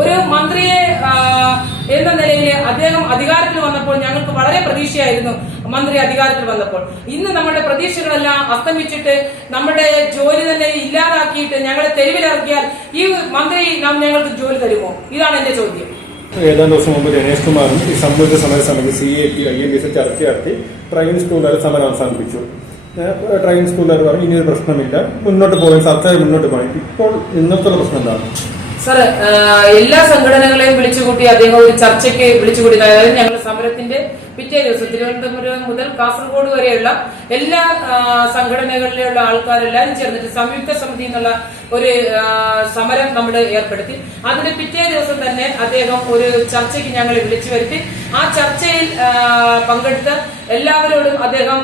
ഒരു മന്ത്രിയെ എന്ന നിലയിൽ അദ്ദേഹം അധികാരത്തിൽ വന്നപ്പോൾ ഞങ്ങൾക്ക് വളരെ പ്രതീക്ഷയായിരുന്നു മന്ത്രി അധികാരത്തിൽ വന്നപ്പോൾ. ഇന്ന് നമ്മുടെ പ്രതീക്ഷകളെല്ലാം അസ്തമിച്ചിട്ട് നമ്മുടെ ജോലി തന്നെ ഇല്ലാതാക്കിയിട്ട് ഞങ്ങളെ തെരുവിലിറക്കിയാൽ ഈ മന്ത്രി നാം ഞങ്ങൾക്ക് ജോലി തരുമോ? ഇതാണ് എന്റെ ചോദ്യം. ഏതാനും ദിവസം മുമ്പ് രമേശ് കുമാറും ഈ സംബന്ധിച്ച സമര സമിതി C A P I M S ചർച്ച നടത്തി ട്രെയിൻ സ്കൂളുകാർ സമരം അവസാനിപ്പിച്ചു. ട്രെയിൻ സ്കൂളുകാർ പറഞ്ഞു ഇനി ഒരു പ്രശ്നമില്ല മുന്നോട്ട് പോകാൻ സർക്കാർ മുന്നോട്ട് പോകണം. ഇപ്പോൾ ഇന്നത്തെ പ്രശ്നം എന്താണ്? സാർ എല്ലാ സംഘടനകളെയും വിളിച്ചുകൂട്ടി അദ്ദേഹം ഒരു ചർച്ചയ്ക്ക് വിളിച്ചുകൂട്ടി. അതായത് ഞങ്ങൾ സമരത്തിന്റെ പിറ്റേ ദിവസം തിരുവനന്തപുരം മുതൽ കാസർഗോഡ് വരെയുള്ള എല്ലാ സംഘടനകളിലുള്ള ആൾക്കാരെല്ലാവരും ചേർന്നിട്ട് സംയുക്ത സമിതി എന്നുള്ള ഒരു സമരം നമ്മൾ ഏർപ്പെടുത്തി. അതിന്റെ പിറ്റേ ദിവസം തന്നെ അദ്ദേഹം ഒരു ചർച്ചയ്ക്ക് ഞങ്ങളെ വിളിച്ചു വരുത്തി. ആ ചർച്ചയിൽ പങ്കെടുത്ത് എല്ലാവരോടും അദ്ദേഹം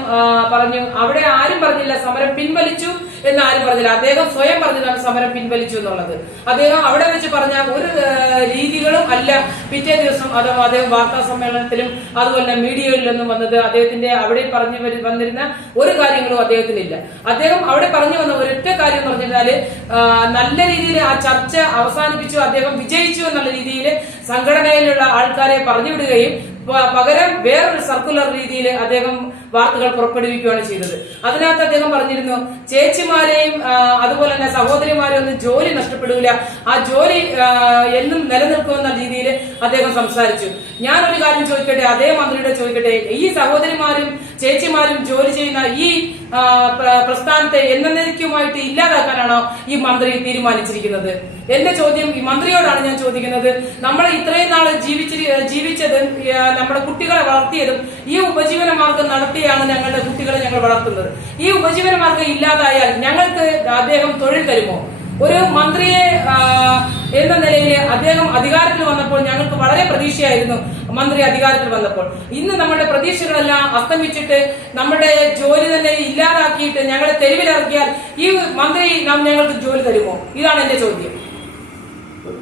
പറഞ്ഞു അവിടെ ആരും പറഞ്ഞില്ല സമരം പിൻവലിച്ചു എന്ന് ആരും പറഞ്ഞില്ല. അദ്ദേഹം സ്വയം പറഞ്ഞതാണ് സമരം പിൻവലിച്ചു എന്നുള്ളത്. അദ്ദേഹം അവിടെ വെച്ച് പറഞ്ഞ ഒരു രീതികളും അല്ല. പിറ്റേ ദിവസം അദ്ദേഹം വാർത്താ സമ്മേളനത്തിലും അതുപോലെ മീഡിയയിലൊന്നും വന്നത് അദ്ദേഹത്തിന്റെ അവിടെ പറഞ്ഞു വന്നിരുന്ന ഒരു കാര്യങ്ങളും അദ്ദേഹത്തിനില്ല. അദ്ദേഹം അവിടെ പറഞ്ഞു വന്ന ഒരൊറ്റ കാര്യം പറഞ്ഞാൽ നല്ല രീതിയിൽ ആ ചർച്ച അവസാനിപ്പിച്ചു അദ്ദേഹം വിജയിച്ചു എന്നുള്ള രീതിയിൽ സംഘടനയിലുള്ള ആൾക്കാരെ പറഞ്ഞുവിടുകയും പകരം വേറൊരു സർക്കുലർ രീതിയിൽ അദ്ദേഹം വാർത്തകൾ പുറപ്പെടുവിക്കുകയാണ് ചെയ്തത്. അതിനകത്ത് അദ്ദേഹം പറഞ്ഞിരുന്നു ചേച്ചിമാരെയും അതുപോലെ തന്നെ സഹോദരിമാരെയും ഒന്നും ജോലി നഷ്ടപ്പെടില്ല ആ ജോലി എന്നും നിലനിൽക്കുമെന്ന രീതിയിൽ അദ്ദേഹം സംസാരിച്ചു. ഞാനൊരു കാര്യം ചോദിക്കട്ടെ? അതേ മന്ത്രിയുടെ ചോദിക്കട്ടെ? ഈ സഹോദരിമാരും ചേച്ചിമാരും ജോലി ചെയ്യുന്ന ഈ പ്രസ്ഥാനത്തെ എന്നേക്കുമായിട്ട് ഇല്ലാതാക്കാനാണോ ഈ മന്ത്രി തീരുമാനിച്ചിരിക്കുന്നത്? എന്റെ ചോദ്യം ഈ മന്ത്രിയോടാണ് ഞാൻ ചോദിക്കുന്നത്. നമ്മൾ ഇത്രയും നാൾ ജീവിച്ചി ജീവിച്ചതും നമ്മുടെ കുട്ടികളെ വളർത്തിയതും ഈ ഉപജീവന മാർഗം നടത്തിയാണ് ഞങ്ങളുടെ കുട്ടികളെ ഞങ്ങൾ വളർത്തുന്നത്. ഈ ഉപജീവന മാർഗം ഇല്ലാതായാൽ ഞങ്ങൾക്ക് അദ്ദേഹം തൊഴിൽ തരുമോ? ഒരു മന്ത്രിയെ എന്ന നിലയിൽ അദ്ദേഹം അധികാരത്തിൽ വന്നപ്പോൾ ഞങ്ങൾക്ക് വളരെ പ്രതീക്ഷയായിരുന്നു മന്ത്രി അധികാരത്തിൽ വന്നപ്പോൾ. ഇന്ന് നമ്മുടെ പ്രതീക്ഷകളെല്ലാം അസ്തമിച്ചിട്ട് നമ്മുടെ ജോലി തന്നെ ഇല്ലാതാക്കിയിട്ട് ഞങ്ങളെ തെരുവിലിറക്കിയാൽ ഈ മന്ത്രി ഞങ്ങൾക്ക് ജോലി തരുമോ? ഇതാണ് എന്റെ ചോദ്യം.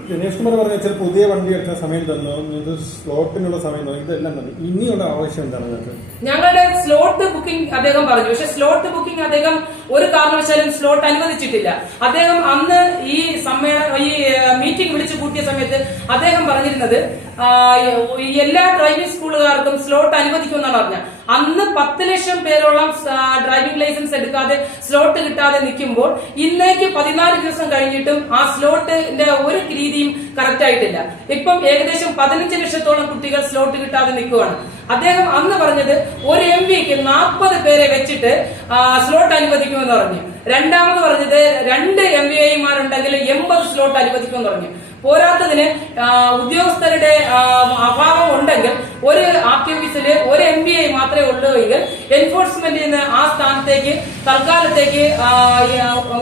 ദിനേശ് കുമാർ പറഞ്ഞ വെച്ചാൽ പുതിയ വണ്ടി എടുത്ത സമയം തന്നു? ഇത് സ്ലോട്ടിനുള്ള സമയം തന്നു? ഇതെല്ലാം തന്നെ? ഇനിയുള്ള ആവശ്യം എന്താണ് ഞങ്ങളുടെ സ്ലോട്ട് ബുക്കിംഗ് അദ്ദേഹം പറഞ്ഞു. പക്ഷെ സ്ലോട്ട് ബുക്കിംഗ് അദ്ദേഹം ഒരു കാരണവശാലും സ്ലോട്ട് അനുവദിച്ചിട്ടില്ല. അദ്ദേഹം അന്ന് ഈ സമ്മേളനം ഈ മീറ്റിംഗ് വിളിച്ചു കൂട്ടിയ സമയത്ത് അദ്ദേഹം പറഞ്ഞിരുന്നത് എല്ലാ ഡ്രൈവിംഗ് സ്കൂളുകാർക്കും സ്ലോട്ട് അനുവദിക്കുമെന്നാണ് പറഞ്ഞത്. അന്ന് പത്ത് ലക്ഷം പേരോളം ഡ്രൈവിംഗ് ലൈസൻസ് എടുക്കാതെ സ്ലോട്ട് കിട്ടാതെ നിൽക്കുമ്പോൾ ഇന്നേക്ക് പതിനാല് ദിവസം കഴിഞ്ഞിട്ടും ആ സ്ലോട്ടിന്റെ ഒരു രീതിയും കറക്റ്റ് ആയിട്ടില്ല. ഇപ്പം ഏകദേശം പതിനഞ്ച് ലക്ഷത്തോളം കുട്ടികൾ സ്ലോട്ട് കിട്ടാതെ നിൽക്കുകയാണ് അദ്ദേഹം അന്ന് പറഞ്ഞത് ഒരു എം പിക്ക് നാൽപ്പത് പേരെ വെച്ചിട്ട് സ്ലോട്ട് അനുവദിക്കുമെന്ന് പറഞ്ഞു. രണ്ടാമത് പറഞ്ഞത് രണ്ട് എം വി ഐമാരുണ്ടെങ്കിൽ എൺപത് സ്ലോട്ട് അനുവദിക്കുമെന്ന് പറഞ്ഞു. പോരാത്തതിന് ഉദ്യോഗസ്ഥരുടെ അഭാവം ഉണ്ടെങ്കിൽ ഒരു ആർ ടി ഓഫീസിൽ ഒരു എം ബി ഐ മാത്രമേ ഉള്ളൂ എങ്കിൽ എൻഫോഴ്സ്മെന്റിൽ നിന്ന് ആ സ്ഥാനത്തേക്ക് തൽക്കാലത്തേക്ക്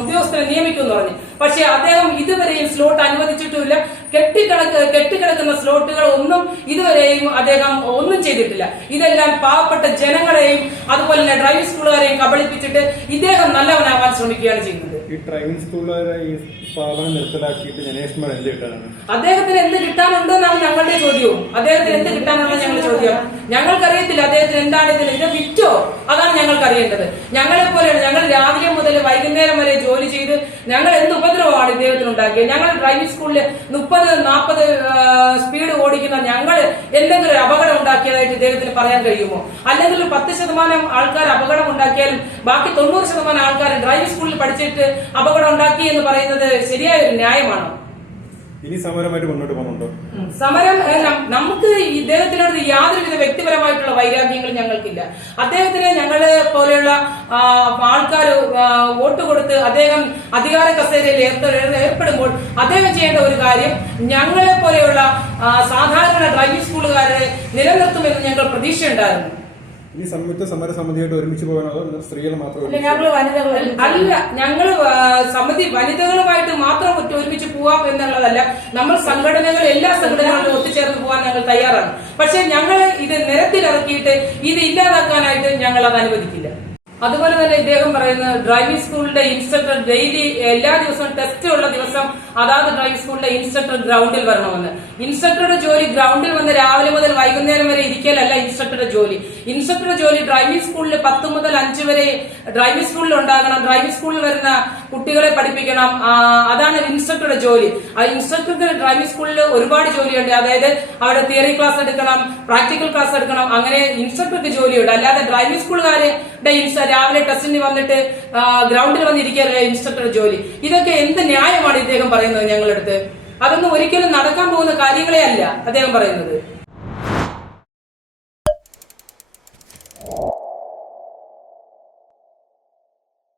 ഉദ്യോഗസ്ഥരെ നിയമിക്കുമെന്ന് പറഞ്ഞു. പക്ഷെ അദ്ദേഹം ഇതുവരെയും സ്ലോട്ട് അനുവദിച്ചിട്ടുമില്ല. കെട്ടിക്കിടക്ക് കെട്ടിക്കിടക്കുന്ന സ്ലോട്ടുകൾ ഒന്നും ഇതുവരെയും അദ്ദേഹം ഒന്നും ചെയ്തിട്ടില്ല. ഇതെല്ലാം പാവപ്പെട്ട ജനങ്ങളെയും അതുപോലെ തന്നെ ഡ്രൈവിംഗ് സ്കൂളുകാരെയും കബളിപ്പിച്ചിട്ട് ഇദ്ദേഹം നല്ലവനാവാൻ ശ്രമിക്കുകയാണ് ചെയ്യുന്നത്. ഈ ഡ്രൈവിംഗ് സ്കൂളുകാരെ ഈ സ്ഥാപനം നിർത്തലാക്കിയിട്ട് ജനേഷ് കുമാർ എന്ത് കിട്ടാനാണ്? അദ്ദേഹത്തിന് എന്ത് കിട്ടാനുണ്ട് എന്നാണ് ഞങ്ങളുടെ ചോദ്യവും. അദ്ദേഹത്തിന് എന്ത് കിട്ടാനുള്ള ഞങ്ങളുടെ ചോദ്യം? ഞങ്ങൾക്കറിയത്തില്ല അദ്ദേഹത്തിന് എന്താണ് ഇതിൽ ഇത് വിറ്റോ? അതാണ് ഞങ്ങൾക്ക് അറിയേണ്ടത് ഞങ്ങളെ പോലെയാണ് ഞങ്ങൾ രാവിലെ മുതൽ വൈകുന്നേരം വരെ ജോലി ചെയ്ത് ഞങ്ങൾ എന്ത് ഉപദ്രവമാണ് ഇദ്ദേഹത്തിന് ഉണ്ടാക്കിയത്? ഞങ്ങൾ ഡ്രൈവിംഗ് സ്കൂളിൽ മുപ്പത് നാൽപ്പത് സ്പീഡ് ഓടിക്കുന്ന ഞങ്ങൾ എന്തെങ്കിലും ഒരു അപകടം ഉണ്ടാക്കിയതായിട്ട് ഇദ്ദേഹത്തിന് പറയാൻ കഴിയുമോ? അല്ലെങ്കിൽ പത്ത് ശതമാനം ആൾക്കാർ അപകടം ഉണ്ടാക്കിയാലും ബാക്കി തൊണ്ണൂറ് ശതമാനം ആൾക്കാർ ഡ്രൈവിംഗ് സ്കൂളിൽ പഠിച്ചിട്ട് അപകടം ഉണ്ടാക്കി എന്ന് പറയുന്നത് ശരിയായ ഒരു ന്യായമാണോ? ഇനി സമരമായിട്ട് മുന്നോട്ട് പോകുന്നുണ്ടോ സമരം നമുക്ക് ഇദ്ദേഹത്തിനോട് യാതൊരുവിധ വ്യക്തിപരമായിട്ടുള്ള വൈരാഗ്യങ്ങളും ഞങ്ങൾക്കില്ല. അദ്ദേഹത്തിന് ഞങ്ങളെ പോലെയുള്ള ആൾക്കാർ വോട്ട് കൊടുത്ത് അദ്ദേഹം അധികാര കസേരയിൽ ഏർപ്പെ- ഏർപ്പെടുമ്പോൾ അദ്ദേഹം ചെയ്യേണ്ട ഒരു കാര്യം ഞങ്ങളെ പോലെയുള്ള സാധാരണ ഡ്രൈവിംഗ് സ്കൂളുകാരെ നിലനിർത്തുമെന്ന് ഞങ്ങൾ പ്രതീക്ഷയുണ്ടായിരുന്നു. ഇനി സംയുക്ത സമര സമിതിയായിട്ട് ഒരുമിച്ച് പോകാനോ അതോ സ്ത്രീകൾ മാത്രം വനിതകൾ അല്ല ഞങ്ങൾ സമിതി വനിതകളുമായിട്ട് മാത്രം ഒറ്റ ഒരുമിച്ച് പോവാം എന്നുള്ളതല്ല നമ്മൾ സംഘടനകൾ എല്ലാ സംഘടനകളിലും ഒത്തുചേർന്ന് പോകാൻ ഞങ്ങൾ തയ്യാറാണ്. പക്ഷെ ഞങ്ങൾ ഇത് നിരത്തിലിറക്കിയിട്ട് ഇത് ഇല്ലാതാക്കാനായിട്ട് ഞങ്ങൾ അത് അനുവദിക്കില്ല. അതുപോലെ തന്നെ ഇദ്ദേഹം പറയുന്നത് ഡ്രൈവിംഗ് സ്കൂളിന്റെ ഇൻസ്ട്രക്ടർ ഡെയിലി എല്ലാ ദിവസവും ടെസ്റ്റ് ഉള്ള ദിവസം അതാത് ഡ്രൈവിംഗ് സ്കൂളിന്റെ ഇൻസ്ട്രക്ടർ ഗ്രൗണ്ടിൽ വരണമെന്ന്. ഇൻസ്ട്രക്ടറുടെ ജോലി ഗ്രൗണ്ടിൽ വന്ന് രാവിലെ മുതൽ വൈകുന്നേരം വരെ ഇരിക്കലല്ല ഇൻസ്ട്രക്ടറുടെ ജോലി. ഇൻസ്ട്രക്ടറുടെ ജോലി ഡ്രൈവിംഗ് സ്കൂളിൽ പത്ത് മുതൽ അഞ്ച് വരെ ഡ്രൈവിംഗ് സ്കൂളിൽ ഉണ്ടാകണം. ഡ്രൈവിംഗ് സ്കൂളിൽ വരുന്ന കുട്ടികളെ പഠിപ്പിക്കണം. അതാണ് ഇൻസ്ട്രക്ടറുടെ ജോലി. ആ ഇൻസ്ട്രക്ടർക്ക് ഡ്രൈവിംഗ് സ്കൂളിൽ ഒരുപാട് ജോലിയുണ്ട്. അതായത് അവിടെ തിയറി ക്ലാസ് എടുക്കണം പ്രാക്ടിക്കൽ ക്ലാസ് എടുക്കണം. അങ്ങനെ ഇൻസ്ട്രക്ടർക്ക് ജോലിയുണ്ട്. അല്ലാതെ ഡ്രൈവിംഗ് സ്കൂളുകാരുടെ രാവിലെ ടെസ്റ്റിന് വന്നിട്ട് ഗ്രൗണ്ടിൽ വന്നിരിക്കുക ഇൻസ്ട്രക്ടറുടെ ജോലി. ഇതൊക്കെ എന്ത് ന്യായമാണ് ഇദ്ദേഹം പറയുന്നത് ഞങ്ങളുടെ അടുത്ത്? അതൊന്നും ഒരിക്കലും നടക്കാൻ പോകുന്ന കാര്യങ്ങളെ അല്ല അദ്ദേഹം പറയുന്നത്.